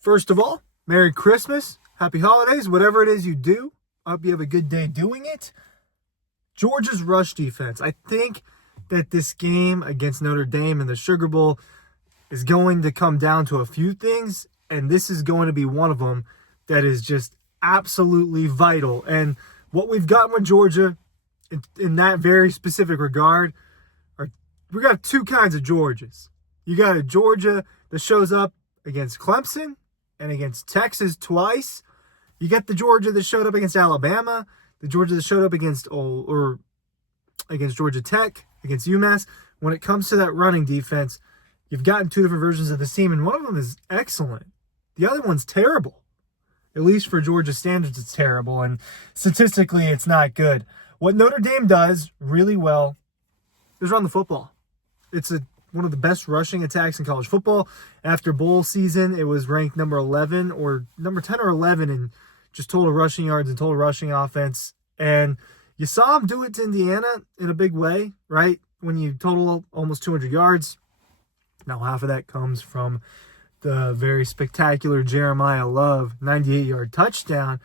First of all, Merry Christmas, Happy Holidays, whatever it is you do. I hope you have a good day doing it. Georgia's rush defense. I think that this game against Notre Dame in the Sugar Bowl is going to come down to a few things, and this is going to be one of them that is just absolutely vital. And what we've gotten with Georgia in that very specific regard we got two kinds of Georgias. You got a Georgia that shows up against Clemson and against Texas twice. You got the Georgia that showed up against Alabama, the Georgia that showed up against Georgia Tech, against UMass. When it comes to that running defense, you've gotten two different versions of the team, and one of them is excellent. The other one's terrible. At least for Georgia standards, it's terrible, and statistically, it's not good. What Notre Dame does really well is run the football. It's one of the best rushing attacks in college football. After bowl season, it was ranked number 11 or number 10 or 11 in just total rushing yards and total rushing offense. And you saw them do it to Indiana in a big way, right? When you total almost 200 yards. Now, half of that comes from the very spectacular Jeremiah Love 98-yard touchdown.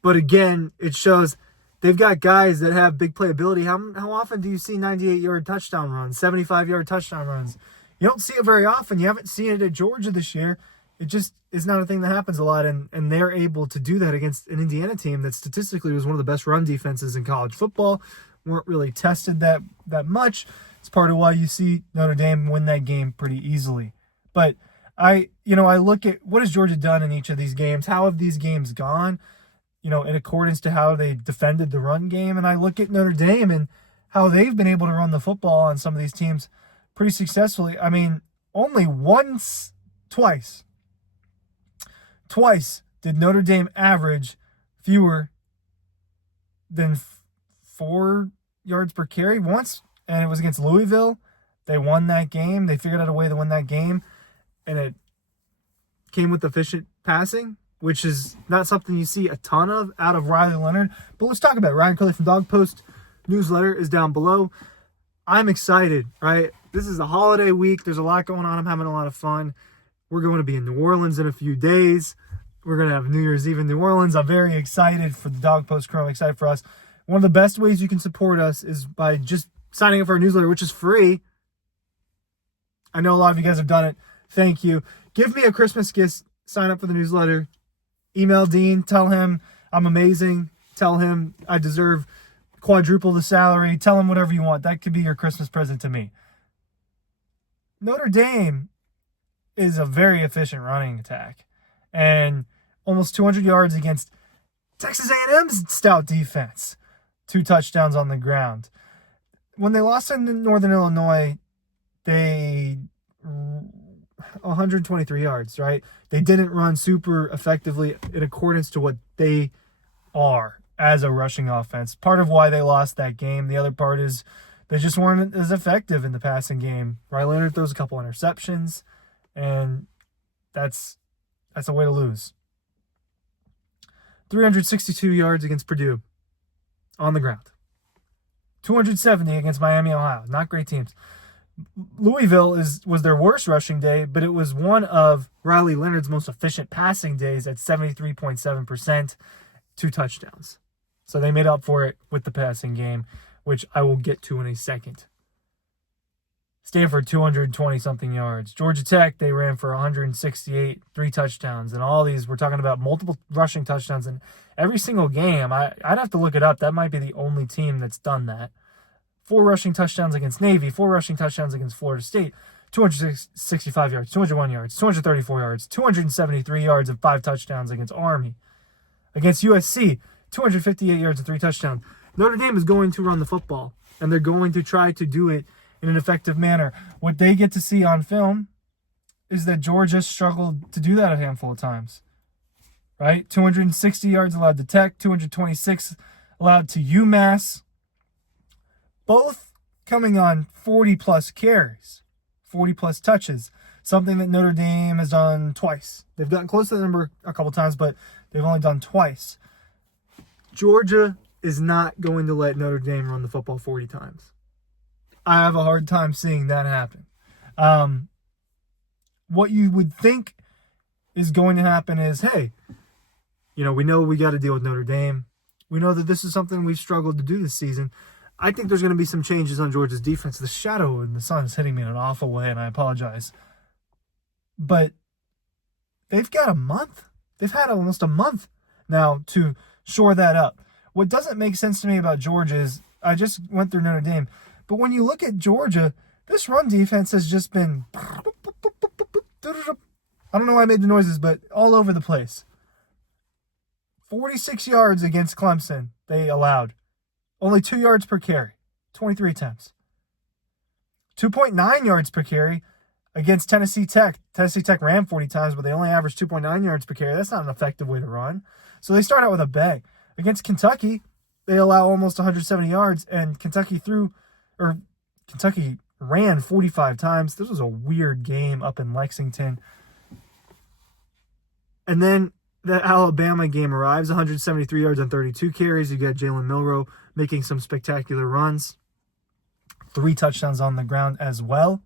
But again, it shows they've got guys that have big playability. How often do you see 98-yard touchdown runs, 75-yard touchdown runs? You don't see it very often. You haven't seen it at Georgia this year. It just is not a thing that happens a lot, and they're able to do that against an Indiana team that statistically was one of the best run defenses in college football. Weren't really tested that much. It's part of why you see Notre Dame win that game pretty easily. But I look at what has Georgia done in each of these games. How have these games gone? In accordance to how they defended the run game. And I look at Notre Dame and how they've been able to run the football on some of these teams pretty successfully. I mean, only twice did Notre Dame average fewer than 4 yards per carry. Once, and it was against Louisville. They won that game. They figured out a way to win that game, and it came with efficient passing, which is not something you see a ton of out of Riley Leonard. But let's talk about it. Ryan Curley from Dawg Post newsletter is down below. I'm excited, right? This is a holiday week. There's a lot going on. I'm having a lot of fun. We're going to be in New Orleans in a few days. We're going to have New Year's Eve in New Orleans. I'm very excited for the Dawg Post crew. I'm excited for us. One of the best ways you can support us is by just signing up for our newsletter, which is free. I know a lot of you guys have done it. Thank you. Give me a Christmas gift. Sign up for the newsletter. Email Dean, tell him I'm amazing. Tell him I deserve quadruple the salary. Tell him whatever you want. That could be your Christmas present to me. Notre Dame is a very efficient running attack. And almost 200 yards against Texas A&M's stout defense. 2 touchdowns on the ground. When they lost in Northern Illinois, they 123 yards, right? They didn't run super effectively in accordance to what they are as a rushing offense. Part of why they lost that game. The other part is they just weren't as effective in the passing game. Riley Leonard throws a couple interceptions, and that's a way to lose. 362 yards against Purdue on the ground. 270 against Miami, Ohio. Not great teams. Louisville was their worst rushing day, but it was one of Riley Leonard's most efficient passing days at 73.7%, 2 touchdowns. So they made up for it with the passing game, which I will get to in a second. Stanford, 220-something yards. Georgia Tech, they ran for 168, 3 touchdowns. And all these, we're talking about multiple rushing touchdowns in every single game. I'd have to look it up. That might be the only team that's done that. 4 rushing touchdowns against Navy, 4 rushing touchdowns against Florida State, 265 yards, 201 yards, 234 yards, 273 yards and 5 touchdowns against Army. Against USC, 258 yards and 3 touchdowns. Notre Dame is going to run the football, and they're going to try to do it in an effective manner. What they get to see on film is that Georgia struggled to do that a handful of times, right? 260 yards allowed to Tech, 226 allowed to UMass, both coming on 40-plus carries, 40-plus touches, something that Notre Dame has done twice. They've gotten close to the number a couple times, but they've only done twice. Georgia is not going to let Notre Dame run the football 40 times. I have a hard time seeing that happen. What you would think is going to happen is, hey, we know we got to deal with Notre Dame. We know that this is something we've struggled to do this season. I think there's going to be some changes on Georgia's defense. The shadow in the sun is hitting me in an awful way, and I apologize. But they've got a month. They've had almost a month now to shore that up. What doesn't make sense to me about Georgia is, I just went through Notre Dame, but when you look at Georgia, this run defense has just been, I don't know why I made the noises, but all over the place. 46 yards against Clemson they allowed. Only 2 yards per carry. 23 attempts. 2.9 yards per carry against Tennessee Tech. Tennessee Tech ran 40 times, but they only averaged 2.9 yards per carry. That's not an effective way to run. So they start out with a bang. Against Kentucky, they allow almost 170 yards, and Kentucky ran 45 times. This was a weird game up in Lexington. And then the Alabama game arrives, 173 yards on 32 carries. You got Jalen Milroe making some spectacular runs. 3 touchdowns on the ground as well.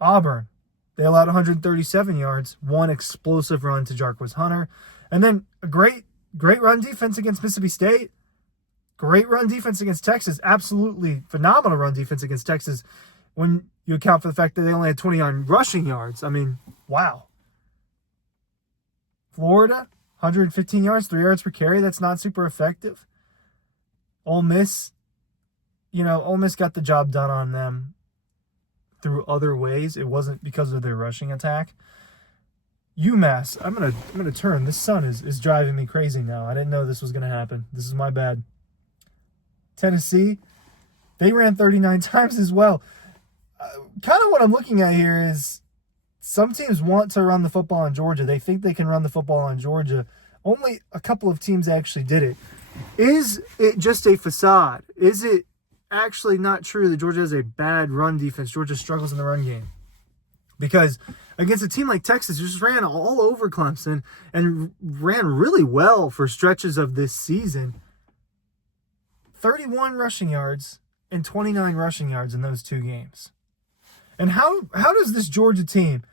Auburn, they allowed 137 yards, 1 explosive run to Jarquez Hunter. And then a great run defense against Mississippi State. Great run defense against Texas. Absolutely phenomenal run defense against Texas when you account for the fact that they only had 29 rushing yards. I mean, wow. Florida, 115 yards, 3 yards per carry. That's not super effective. Ole Miss got the job done on them through other ways. It wasn't because of their rushing attack. UMass, I'm gonna turn. This sun is driving me crazy now. I didn't know this was gonna happen. This is my bad. Tennessee, they ran 39 times as well. Kind of what I'm looking at here is some teams want to run the football on Georgia. They think they can run the football on Georgia. Only a couple of teams actually did it. Is it just a facade? Is it actually not true that Georgia has a bad run defense? Georgia struggles in the run game. Because against a team like Texas, who just ran all over Clemson and ran really well for stretches of this season, 31 rushing yards and 29 rushing yards in those 2 games. And how does this Georgia team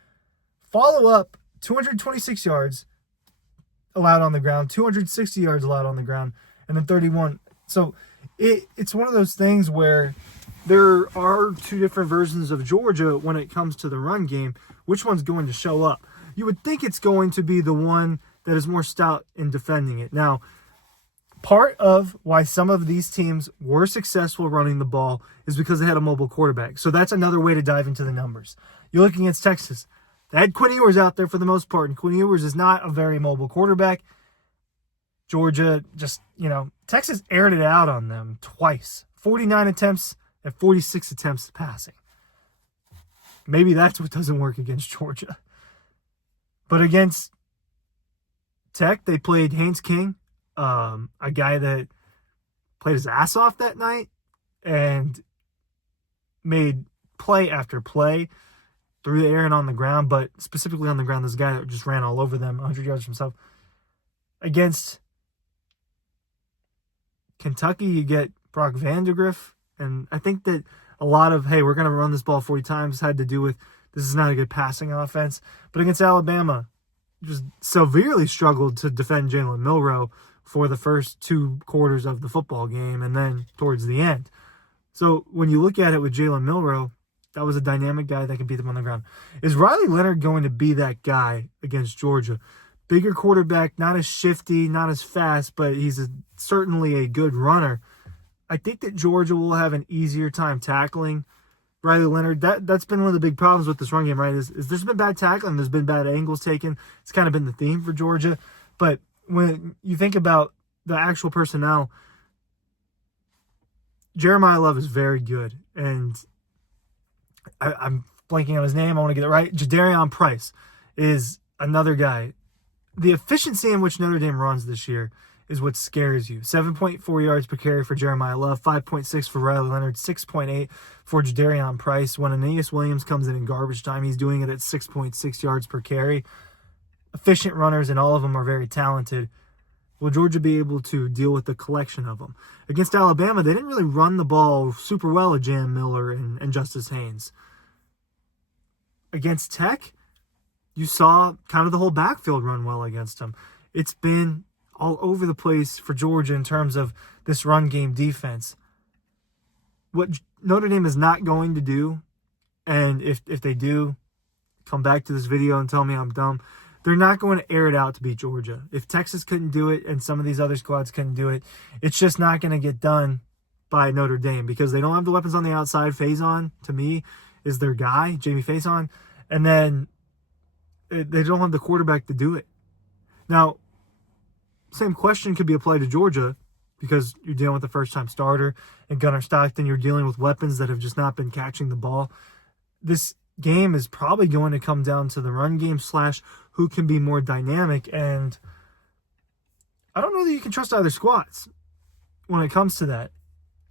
follow up 226 yards allowed on the ground, 260 yards allowed on the ground, and then 31? So it's one of those things where there are 2 different versions of Georgia when it comes to the run game. Which one's going to show up? You would think it's going to be the one that is more stout in defending it. Now, part of why some of these teams were successful running the ball is because they had a mobile quarterback. So that's another way to dive into the numbers. You're looking against Texas. They had Quinn Ewers out there for the most part, and Quinn Ewers is not a very mobile quarterback. Georgia just, Texas aired it out on them twice. 49 attempts and 46 attempts passing. Maybe that's what doesn't work against Georgia. But against Tech, they played Haynes King, a guy that played his ass off that night and made play after play through the air and on the ground, but specifically on the ground, this guy that just ran all over them, 100 yards himself. Against Kentucky, you get Brock Vandegrift, and I think that a lot of, hey, we're going to run this ball 40 times had to do with this is not a good passing offense. But against Alabama, just severely struggled to defend Jalen Milroe for the first 2 quarters of the football game and then towards the end. So when you look at it with Jalen Milroe, that was a dynamic guy that can beat them on the ground. Is Riley Leonard going to be that guy against Georgia? Bigger quarterback, not as shifty, not as fast, but he's certainly a good runner. I think that Georgia will have an easier time tackling Riley Leonard. That's been one of the big problems with this run game, right? Is there's been bad tackling, there's been bad angles taken. It's kind of been the theme for Georgia. But when you think about the actual personnel, Jeremiah Love is very good. And I'm blanking on his name. I want to get it right. Jadarian Price is another guy. The efficiency in which Notre Dame runs this year is what scares you. 7.4 yards per carry for Jeremiah Love, 5.6 for Riley Leonard, 6.8 for Jadarian Price. When Aeneas Williams comes in garbage time, he's doing it at 6.6 yards per carry. Efficient runners, and all of them are very talented. Will Georgia be able to deal with the collection of them? Against Alabama, they didn't really run the ball super well at Jam Miller and Justice Haynes. Against Tech, you saw kind of the whole backfield run well against them. It's been all over the place for Georgia in terms of this run game defense. What Notre Dame is not going to do, and if they do, come back to this video and tell me I'm dumb, they're not going to air it out to beat Georgia. If Texas couldn't do it and some of these other squads couldn't do it, it's just not going to get done by Notre Dame because they don't have the weapons on the outside. Faison, to me, is their guy, Jamie Faison, and then they don't have the quarterback to do it. Now, same question could be applied to Georgia because you're dealing with a first-time starter and Gunnar Stockton. You're dealing with weapons that have just not been catching the ball. This game is probably going to come down to the run game / who can be more dynamic. And I don't know that you can trust either squads when it comes to that.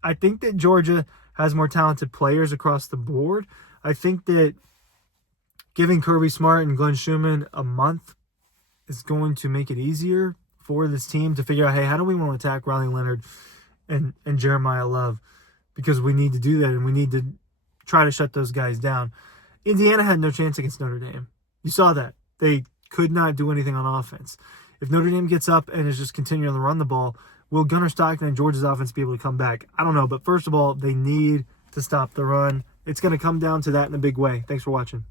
I think that Georgia has more talented players across the board. I think that giving Kirby Smart and Glenn Schumann a month is going to make it easier for this team to figure out, hey, how do we want to attack Riley Leonard and Jeremiah Love? Because we need to do that, and we need to try to shut those guys down. Indiana had no chance against Notre Dame. You saw that. They could not do anything on offense. If Notre Dame gets up and is just continuing to run the ball, will Gunnar Stockton and Georgia's offense be able to come back? I don't know, but first of all, they need to stop the run. It's going to come down to that in a big way. Thanks for watching.